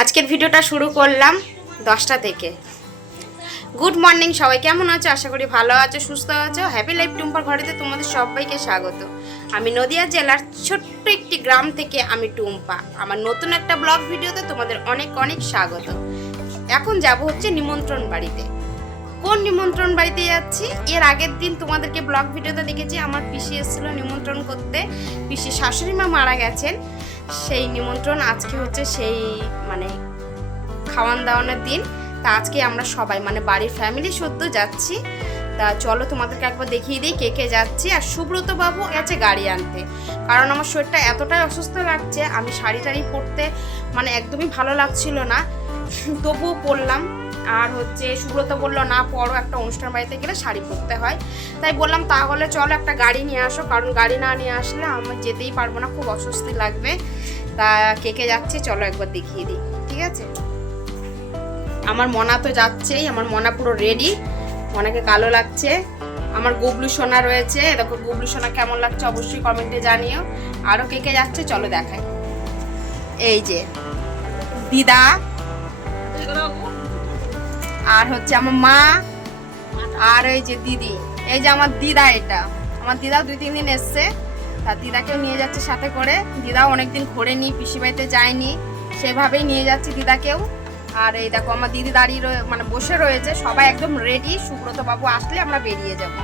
আজকের ভিডিওটা শুরু করলাম দশটা থেকে। গুড মর্নিং সবাই কেমন আছো? আশা করি ভালো আছো, সুস্থ আছো। হ্যাপি লাইফ টুম্পার ঘরেতে তোমাদের সবাইকে স্বাগত। আমি নদিয়া জেলার ছোট্ট একটি গ্রাম থেকে আমি টুম্পা। আমার নতুন একটা ব্লগ ভিডিওতে তোমাদের অনেক অনেক স্বাগত। এখন যাব হচ্ছে নিমন্ত্রণ বাড়িতে। কোন নিমন্ত্রণ বাড়িতে যাচ্ছি? এর আগের দিন তোমাদেরকে ব্লগ ভিডিওতে দেখেছি, আমার পিসি এসেছিল নিমন্ত্রণ করতে। পিসি শাশুড়ি মা মারা গেছেন। সেই নিমন্ত্রণ আজকে হচ্ছে সেই মানে খাওয়ান দাওয়ানোর দিন। তা আজকে আমরা সবাই মানে বাড়ির ফ্যামিলি সদ্য যাচ্ছি। তা চলো তোমাদেরকে একবার দেখিয়ে দিই কে কে যাচ্ছি। আর সুব্রত বাবু গেছে গাড়ি আনতে। কারণ আমার শরীরটা এতটাই অসুস্থ লাগছে, আমি শাড়ি টাড়ি পরতে মানে একদমই ভালো লাগছিল না। তবুও পরলাম। আর হচ্ছে সুব্রত বলল, না পরও একটা অনুষ্ঠান বাড়িতে গেলে শাড়ি পরতে হয়। তাই বললাম, তাহলে চলো একটা গাড়ি নিয়ে আসো, কারণ গাড়ি না নিয়ে আসলে আমার যেতেই পারব না, খুব অস্বস্তি লাগবে। তা কে কে যাচ্ছে, চলো একবার দেখিয়ে দিই, ঠিক আছে? আমার মনা তো যাচ্ছেই, আমার মনা পুরো রেডি মনাকে কালো লাগছে। আমার গুবলু সোনা রয়েছে, দেখো গুবলু সোনা কেমন লাগছে অবশ্যই কমেন্টে জানিও। আরও কে কে যাচ্ছে, চলো দেখাই। এই যে, দিদা আর হচ্ছে আমার মা আর ওই যে দিদি। এই যে আমার দিদা এটা। আমার দিদা দুই, তিন দিন এসছে। তা দিদাকেও নিয়ে যাচ্ছে সাথে করে। দিদাও অনেকদিন ঘোরেনি পিসি বাড়িতে যায়নি সেভাবেই নিয়ে যাচ্ছে দিদাকেও। আর এই দেখো, আমার দিদি দাঁড়িয়ে মানে বসে রয়েছে। সবাই একদম রেডি সুব্রত বাবু আসলে আমরা বেরিয়ে যাব।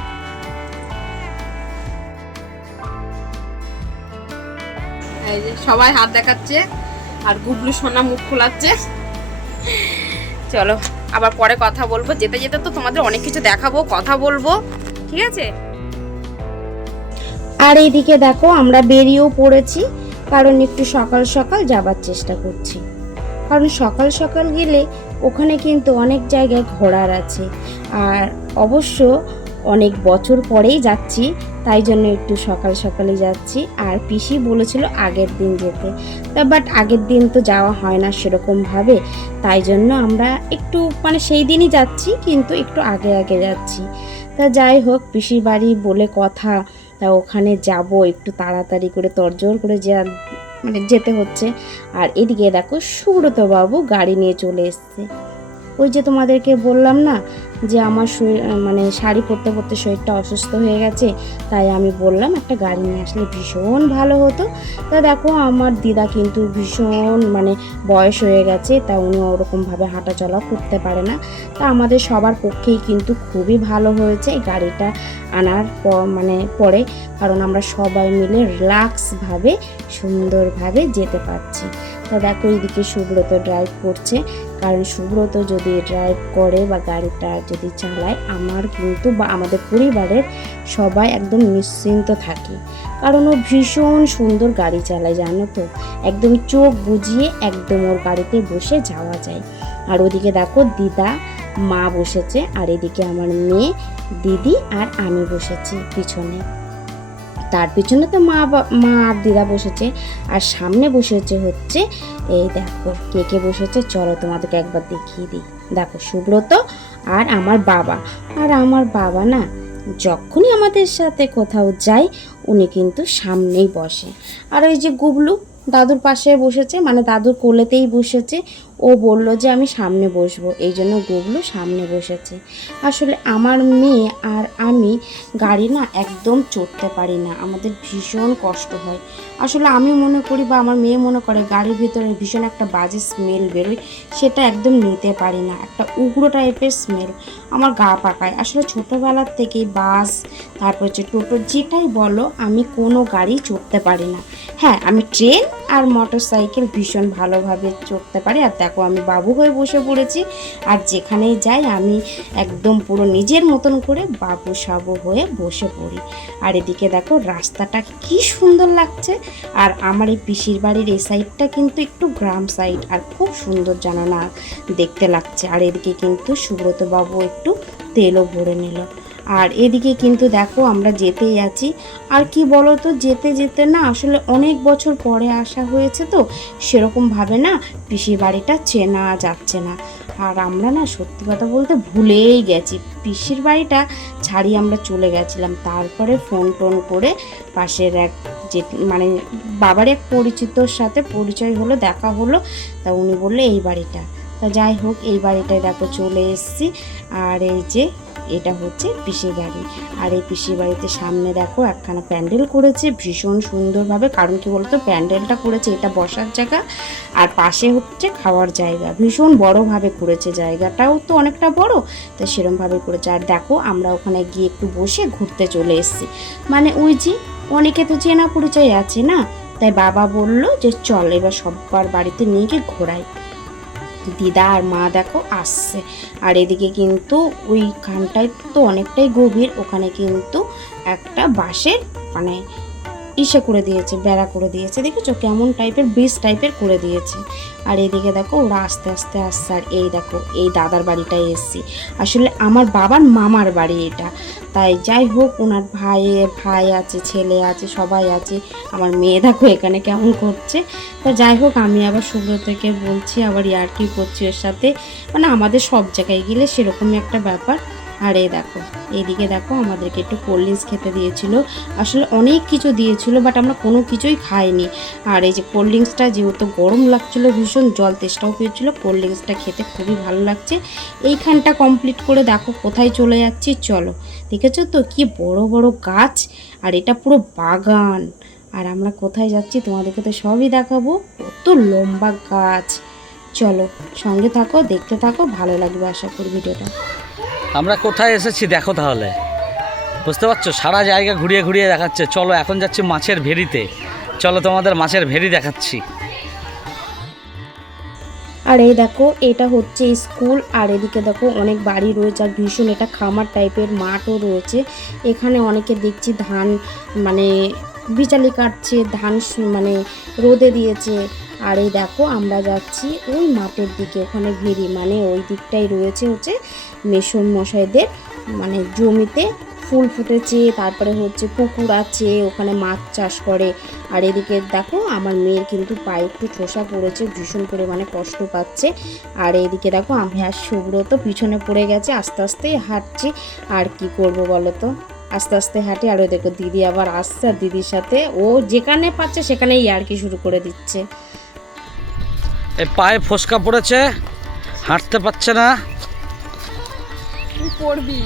এই যে সবাই হাত দেখাচ্ছে। আর গুবলু সোনা মুখ খোলাচ্ছে। চলো। আবার পরে কথা বলব, যেতে যেতে তো তোমাদের অনেক কিছু দেখাবো, কথা বলব, ঠিক আছে? আর এইদিকে দেখো, আমরা বেরিয়েও পড়েছি, কারণ একটু সকাল সকাল যাবার চেষ্টা করছি। কারণ সকাল সকাল গেলে ওখানে কিন্তু অনেক জায়গায় ঘোরার আছে। আর অবশ্য অনেক বছর পরেই যাচ্ছি, তাই জন্য একটু সকাল সকালে যাচ্ছি। আর পিসি বলেছিল আগের দিন যেতে। তা বাট আগের দিন তো যাওয়া হয় না সেরকমভাবে তাই জন্য আমরা একটু মানে সেই দিনই যাচ্ছি, কিন্তু একটু আগে আগে যাচ্ছি। তা যাই হোক, পিসির বাড়ি বলে কথা, তা ওখানে যাব, একটু তাড়াতাড়ি করে তরজোর করে যা মানে যেতে হচ্ছে। আর এদিকে দেখো সুব্রত বাবু গাড়ি নিয়ে চলে এসছে। ওই যে তোমাদেরকে বললাম না, যে আমার শরীর মানে শাড়ি পরতে পরতে শরীরটা অসুস্থ হয়ে গেছে, তাই আমি বললাম একটা গাড়ি নিয়ে আসলে ভীষণ ভালো হতো। তা দেখো, আমার দিদা কিন্তু ভীষণ মানে বয়স হয়ে গেছে, তা উনি ওরকমভাবে হাঁটা চলা করতে পারে না। তা আমাদের সবার পক্ষেই কিন্তু খুবই ভালো হয়েছে এই গাড়িটা আনার পর মানে পরে, কারণ আমরা সবাই মিলে রিল্যাক্সভাবে, সুন্দরভাবে যেতে পারছি। তা দেখো এইদিকে সুব্রত ড্রাইভ করছে। কারণ সুব্রত যদি ড্রাইভ করে বা গাড়িটা যদি চালায়, আমার কিন্তু বা আমাদের পরিবারের সবাই একদম নিশ্চিন্ত থাকে। কারণ ও ভীষণ সুন্দর গাড়ি চালায়, জানো তো? একদম চোখ বুজিয়ে একদম ওর গাড়িতে বসে যাওয়া যায়। আর ওদিকে দেখো দিদা, মা বসেছে, আর এদিকে আমার মেয়ে, দিদি আর আমি বসেছি পিছনে। তার পিছনে তো মা মা আর দিদা বসেছে, আর সামনে বসেছে হচ্ছে, এই দেখো, কে কে বসেছে? চলো তোমাদেরকে একবার দেখিয়ে দিই। দেখো, সুব্রত আর আমার বাবা। আর আমার বাবা না, যখনই আমাদের সাথে কোথাও যায়, উনি কিন্তু সামনেই বসে। আর ওই যে গুবলু, দাদুর পাশে বসেছে মানে দাদুর কোলেতেই বসেছে ও বলল যে আমি সামনে বসবো। এই জন্য গুবলু সামনে বসেছে। আসলে আমার মেয়ে আর আমি গাড়ি না একদম চড়তে পারি না। আমাদের ভীষণ কষ্ট হয়। আসলে আমি মনে করি বা আমার মেয়ে মনে করে গাড়ির ভিতরে ভীষণ একটা বাজে স্মেল বেরোয়। সেটা একদম নিতে পারি না। একটা উগ্র টাইপের স্মেল আমার গা পাকায়। আসলে ছোটোবেলার থেকেই বাস, তারপর হচ্ছে টোটো, যেটাই বলো, আমি কোনো গাড়ি চড়তে পারি না। হ্যাঁ আমি ট্রেন আর মোটর সাইকেল ভীষণ ভালোভাবে চড়তে পারি আর দেখো, আমি বাবু হয়ে বসে পড়েছি, আর যেখানেই যাই আমি একদম পুরো নিজের মতন করে বাবু সাবু হয়ে বসে পড়ি। আর এদিকে দেখো, রাস্তাটা কি সুন্দর লাগছে, আর আমার এই পিসির বাড়ির এই সাইডটা কিন্তু একটু গ্রাম সাইড, আর খুব সুন্দর জানা না দেখতে লাগছে। আর এদিকে কিন্তু সুব্রত বাবু একটু তেলও ভরে নিল। আর এদিকে কিন্তু দেখো আমরা যেতেই আছি। আর কি বলো তো যেতে যেতে না আসলে অনেক বছর পরে আসা হয়েছে তো সেরকমভাবে না পিসির বাড়িটা চেনা যাচ্ছে না। আর আমরা না সত্যি কথা বলতে ভুলেই গেছি। পিসির বাড়িটা ছাড়িয়ে আমরা চলে গেছিলাম। তারপরে ফোন টোন করে পাশের এক যে মানে বাবার এক পরিচিতর সাথে পরিচয় হলো, দেখা হলো। তা উনি বললে, এই বাড়িটা। তা যাই হোক, এই বাড়িটায় দেখো চলে এসেছি। আর এই যে এটা হচ্ছে পিসির বাড়ি। আর এই পিসির বাড়িতে সামনে দেখো একখানা প্যান্ডেল করেছে, ভীষণ সুন্দরভাবে। কারণ কি বলতো, প্যান্ডেলটা করেছে এটা বসার জায়গা, আর পাশে হচ্ছে খাওয়ার জায়গা। ভীষণ বড়োভাবে করেছে জায়গাটাও তো অনেকটা বড়, তো সেরমভাবে করেছে। আর দেখো, আমরা ওখানে গিয়ে একটু বসে ঘুরতে চলে এসেছি। মানে ওই যে, অনেকে তো চেনা পরিচয় আছে না? তাই বাবা বলল যে, চল এবার সবার বাড়িতে নিয়ে গিয়ে ঘোরাই। দিদা আর মা দেখো আসছে। আর এদিকে কিন্তু ওইখানটায় তো অনেকটাই গভীর, ওখানে কিন্তু একটা বাঁশের মানে ইসে করে দিয়েছে, বেড়া করে দিয়েছে। দেখেছ? কেমন টাইপের ব্রিজ টাইপের করে দিয়েছে। আর এদিকে দেখো, ওরা আস্তে আস্তে আসছে। আর এই দেখো, এই দাদার বাড়িটায় এসছি। আসলে আমার বাবার মামার বাড়ি এটা। তাই যাই হোক, ওনার ভাই ভাই আছে, ছেলে আছে, সবাই আছে। আমার মেয়ে দেখো এখানে কেমন করছে। তা যাই হোক, আমি আবার থেকে বলছি, আবার ইয়ার্কি করছি ওর সাথে। মানে আমাদের সব জায়গায় গেলে সেরকমই একটা ব্যাপার। আর এই দেখো, এইদিকে দেখো আমাদেরকে একটু কোল্ড ড্রিঙ্কস খেতে দিয়েছিল। আসলে অনেক কিছু দিয়েছিল বাট আমরা কোনো কিছুই খাইনি। আর এই যে কোল্ড ড্রিঙ্কসটা যেহেতু গরম লাগছিল, ভীষণ জল তেষ্টাও পেয়েছিলো কোল্ড ড্রিঙ্কসটা খেতে খুবই ভালো লাগছে। এইখানটা কমপ্লিট করে দেখো কোথায় চলে যাচ্ছি, চলো। দেখেছ তো কি বড় বড় গাছ, আর এটা পুরো বাগান। আর আমরা কোথায় যাচ্ছি তোমাদেরকে তো সবই দেখাবো। কত লম্বা গাছ। চলো সঙ্গে থাকো, দেখতে থাকো, ভালো লাগবে আশা করি ভিডিওটা। আমরা কোথায় এসেছি দেখো তাহলে। বুঝতে পারছ? সারা জায়গা ঘুরিয়ে ঘুরিয়ে দেখাচ্ছে। চলো, এখন যাচ্ছি মাছের ভেরিতে চলো তোমাদের মাছের ভেরি দেখাচ্ছি। আর এই দেখো, এটা হচ্ছে স্কুল। আর এদিকে দেখো, অনেক বাড়ি রয়েছে। আর ভীষণ এটা খামার টাইপের মাঠও রয়েছে। এখানে অনেকে দেখছি ধান মানে বিচালি কাটছে, ধান মানে রোদে দিয়েছে। আর এই দেখো, আমরা যাচ্ছি ওই মাঠের দিকে, ওখানে ভেরি মানে ওই দিকটাই রয়েছে হচ্ছে মেশন মশাইদের মানে জমিতে ফুল ফুটেছে, তারপরে হচ্ছে পুকুর আছে, ওখানে মাছ চাষ করে। আর এদিকে দেখো, আমার মেয়ের কিন্তু পায়ে একটু ঠোসা পড়েছে, ভীষণ পরিমাণে কষ্ট পাচ্ছে। আর এদিকে দেখো, আমি আর সুব্রত পিছনে পড়ে গেছে, আস্তে আস্তে হাঁটছি, আর কি করব বলো তো? আস্তে আস্তে হাঁটি, আর ওই দেখো, দিদি আবার আসছে দিদির সাথে ও যেখানে পাচ্ছে, সেখানেই আর কি শুরু করে দিচ্ছে। এই পায়ে ফসকা পড়েছে হাঁটতে পারছে না। পড়বি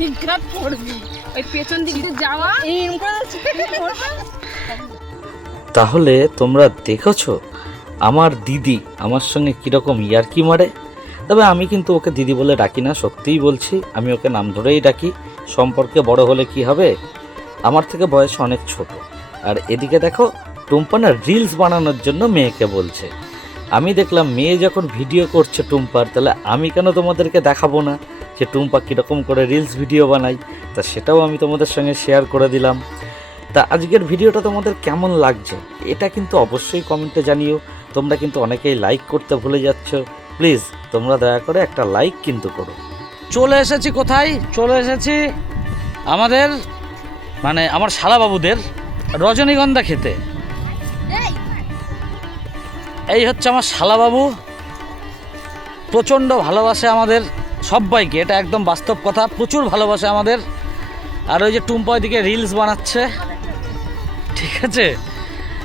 নিগ্রাত পড়বি। ওই পেছন দিক দিয়ে যাওয়া। এরকম করে পড়বে। তাহলে তোমরা দেখেছ আমার দিদি আমার সঙ্গে কীরকম ইয়ার্কি মারে? তবে আমি কিন্তু ওকে দিদি বলে ডাকি না সত্যিই বলছি আমি ওকে নাম ধরেই ডাকি। সম্পর্কে বড় হলে কি হবে? আমার থেকে বয়স অনেক ছোট। আর এদিকে দেখো টুম্পানা রিলস বানানোর জন্য মেয়েকে বলছে। আমি দেখলাম মেয়ে যখন ভিডিও করছে টুম্পার, তাহলে আমি কেন তোমাদেরকে দেখাবো না যে টুম্পা কীরকম করে রিলস ভিডিও বানাই তা সেটাও আমি তোমাদের সঙ্গে শেয়ার করে দিলাম। তা আজকের ভিডিওটা তোমাদের কেমন লাগছে? এটা কিন্তু অবশ্যই কমেন্টে জানিও। তোমরা কিন্তু অনেকেই লাইক করতে ভুলে যাচ্ছ। প্লিজ তোমরা দয়া করে একটা লাইক কিন্তু করো। চলে এসেছি কোথায়? চলে এসেছি আমাদের মানে আমার শালাবাবুদের রজনীগন্ধা খেতে। এই হচ্ছে আমার শালাবাবু। প্রচণ্ড ভালোবাসে আমাদের সবাইকে, এটা একদম বাস্তব কথা। প্রচুর ভালোবাসে আমাদের। আর ওই যে টুম্পা ওইদিকে রিলস বানাচ্ছে। ঠিক আছে?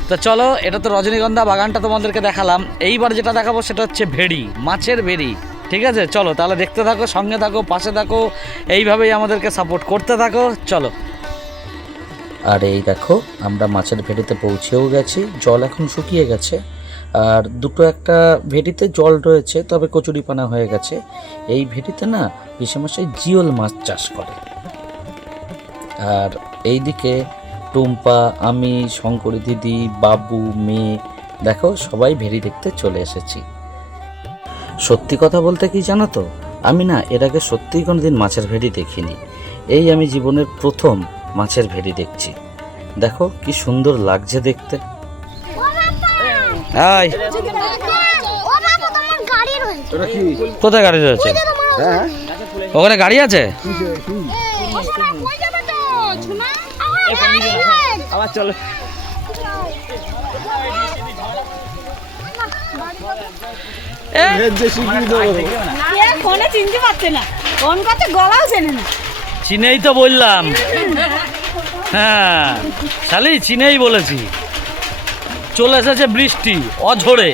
তো চলো, এটা তো রজনীগন্ধা বাগানটা তোমাদেরকে দেখালাম। এইবার যেটা দেখাবো সেটা হচ্ছে ভেড়ি, মাছের ভেড়ি। ঠিক আছে? চলো, তাহলে দেখতে থাকো, সঙ্গে থাকো, পাশে থাকো, এইভাবেই আমাদেরকে সাপোর্ট করতে থাকো। চলো। আর এই দেখো, আমরা মাছের ভেড়িতে পৌঁছেও গেছি, জল এখন শুকিয়ে গেছে। আর দুটো একটা ভেটিতে জল রয়েছে, তবে কচুরিপানা হয়ে গেছে। এই ভেটিতে না পিসেমশাই জিওল মাছ চাষ করে। আর এইদিকে টুম্পা, আমি, শঙ্করী দিদি, বাবু, মেয়ে, দেখো সবাই ভেড়ি দেখতে চলে এসেছি। সত্যি কথা বলতে কি জানো তো? আমি না এর আগে সত্যিই কোনোদিন মাছের ভেড়ি দেখিনি। এই আমি জীবনের প্রথম মাছের ভেড়ি দেখছি। দেখো কি সুন্দর লাগছে দেখতে। কোথায় গাড়ি রয়েছে ওখানে গাড়ি আছে? চিনেই তো বললাম। হ্যাঁ শালি চিনেই বলেছি। চলে এসেছে বৃষ্টি, অঝরে।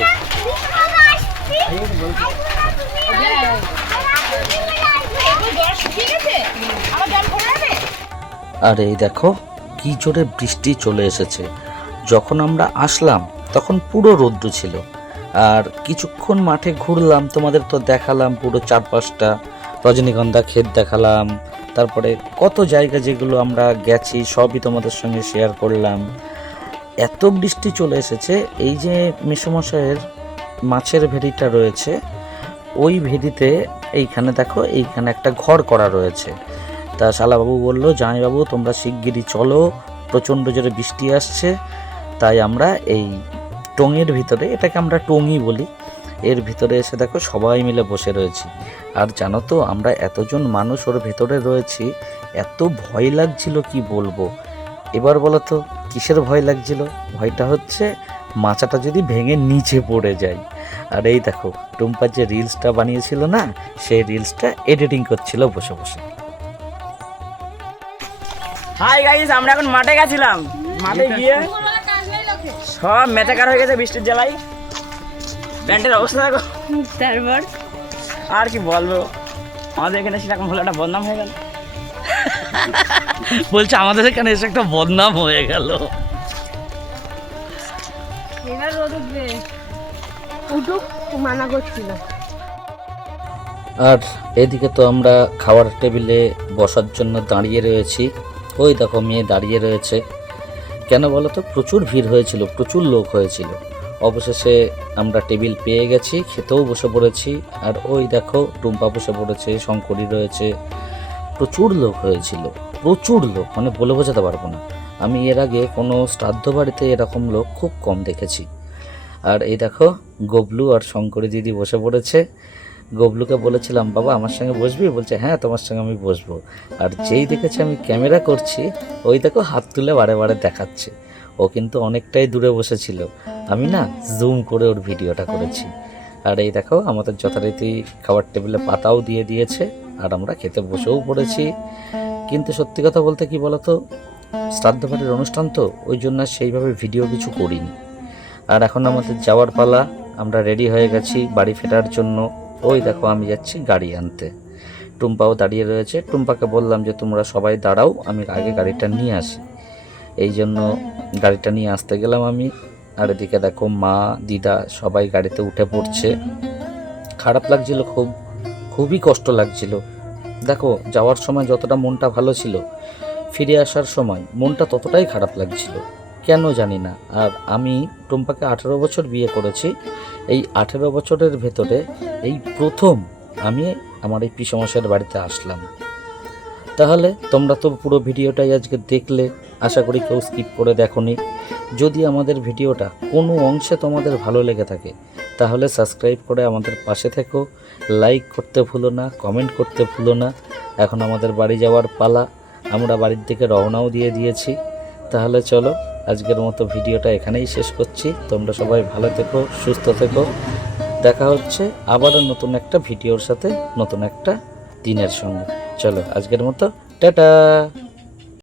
আর এই দেখো, কি জোরে বৃষ্টি চলে এসেছে। যখন আমরা আসলাম, তখন পুরো রৌদ্র ছিল। আর কিছুক্ষণ মাঠে ঘুরলাম, তোমাদের তো দেখালাম পুরো চারপাশটা। রজনীগন্ধা ক্ষেত দেখালাম, তারপরে কত জায়গা যেগুলো আমরা গেছি, সবই তোমাদের সঙ্গে শেয়ার করলাম। এত বৃষ্টি চলে এসেছে, এই যে মেসমশাইয়ের মাছের ভেড়িটা রয়েছে, ওই ভেড়িতে এইখানে দেখো, এইখানে একটা ঘর করা রয়েছে। তা শালাবাবু বলল, জামাইবাবু, তোমরা শিগগিরই চলো, প্রচণ্ড জোরে বৃষ্টি আসছে, তাই আমরা এই টঙের ভিতরে, এটাকে আমরা টঙি বলি, এর ভিতরে এসে দেখো সবাই মিলে বসে রয়েছি। আর জানো তো, আমরা এতজন মানুষ ওর ভেতরে রয়েছি, এত ভয় লাগছিল কি বলব? এবার বলো তো কিসের ভয় লাগছিল? ভয়টা হচ্ছে মাচাটা যদি ভেঙে নিচে পড়ে যায়। আর এই দেখো টুম্পা যে রিলসটা বানিয়েছিল না সেই রিলসটা এডিটিং করছিল বসে বসে। হাই গাইস আমরা এখন মাঠে গেছিলাম। মাঠে গিয়ে সব মেটাকার হয়ে গেছে বৃষ্টির জ্বালাই প্যান্টের অবস্থা দেখো। তারপর? আর কি বলব? আমাদের এখানে সেরকম হলো একটা বদনাম হয়ে গেল। বলছে আমাদের এখানে এসে একটা বদনাম হয়ে গেল। এবার রোদ উঠবে। উঠুক মানা করছিল। আর এদিকে তো আমরা খাওয়ার টেবিলে বসার জন্য দাঁড়িয়ে রয়েছি। ওই দেখো মেয়ে দাঁড়িয়ে রয়েছে। কেন বলো তো প্রচুর ভিড় হয়েছিল প্রচুর লোক হয়েছিল। অবশেষে আমরা টেবিল পেয়ে গেছি খেতেও বসে পড়েছি। আর ওই দেখো টুম্পা বসে পড়েছে শঙ্করী রয়েছে। প্রচুর লোক হয়েছিল। প্রচুর লোক মানে বলে বোঝাতে পারব না। আমি এর আগে কোনো শ্রাদ্ধ বাড়িতে এরকম লোক খুব কম দেখেছি। আর এই দেখো, গবলু আর শঙ্করী দিদি বসে পড়েছে। গবলুকে বলেছিলাম, বাবা, আমার সঙ্গে বসবি? বলছে হ্যাঁ তোমার সঙ্গে আমি বসবো। আর যেই দেখেছে আমি ক্যামেরা করছি, ওই দেখো হাত তুলে বারে বারে দেখাচ্ছে। ও কিন্তু অনেকটাই দূরে বসেছিল। আমি না জুম করে ওর ভিডিওটা করেছি। আর এই দেখো, আমাদের যথারীতি খাবার টেবিলে পাতাও দিয়ে দিয়েছে। আর আমরা খেতে বসেও পড়েছি। কিন্তু সত্যি কথা বলতে কি বলতো? শ্রাদ্ধ বাড়ির অনুষ্ঠান তো, ওই জন্য সেইভাবে ভিডিও কিছু করিনি। আর এখন আমাদের যাওয়ার পালা, আমরা রেডি হয়ে গেছি বাড়ি ফেরার জন্য। ওই দেখো, আমি যাচ্ছি গাড়ি আনতে। টুম্পাও দাঁড়িয়ে রয়েছে। টুম্পাকে বললাম যে, তোমরা সবাই দাঁড়াও, আমি আগে গাড়িটা নিয়ে আসি। এই জন্য গাড়িটা নিয়ে আসতে গেলাম আমি। আর এদিকে দেখো মা, দিদা সবাই গাড়িতে উঠে পড়ছে। খারাপ লাগছিল খুব। খুবই কষ্ট লাগছিল। দেখো, যাওয়ার সময় যতটা মনটা ভালো ছিল, ফিরে আসার সময় মনটা ততটাই খারাপ লাগছিল। কেন জানি না। আর আমি টুম্পাকে আঠেরো বছর বিয়ে করেছি। এই আঠেরো বছরের ভেতরে এই প্রথম আমি আমার এই পিসমশাইয়ের বাড়িতে আসলাম। তাহলে তোমরা তো পুরো ভিডিওটাই আজকে দেখলে, আশা করি কেউ স্কিপ করে দেখোনি। যদি আমাদের ভিডিওটা কোনো অংশে তোমাদের ভালো লেগে থাকে, তাহলে সাবস্ক্রাইব করে আমাদের পাশে থেকো। লাইক করতে ভুলো না কমেন্ট করতে ভুলো না। এখন আমাদের বাড়ি যাওয়ার পালা, আমরা বাড়ির দিকে রওনাও দিয়ে দিয়েছি। তাহলে চলো, আজকের মতো ভিডিওটা এখানেই শেষ করছি। তোমরা সবাই ভালো থেকো, সুস্থ থেকো। দেখা হচ্ছে আবারও নতুন একটা ভিডিওর সাথে, নতুন একটা দিনের সঙ্গে। চলো আজকের মতো টাটা।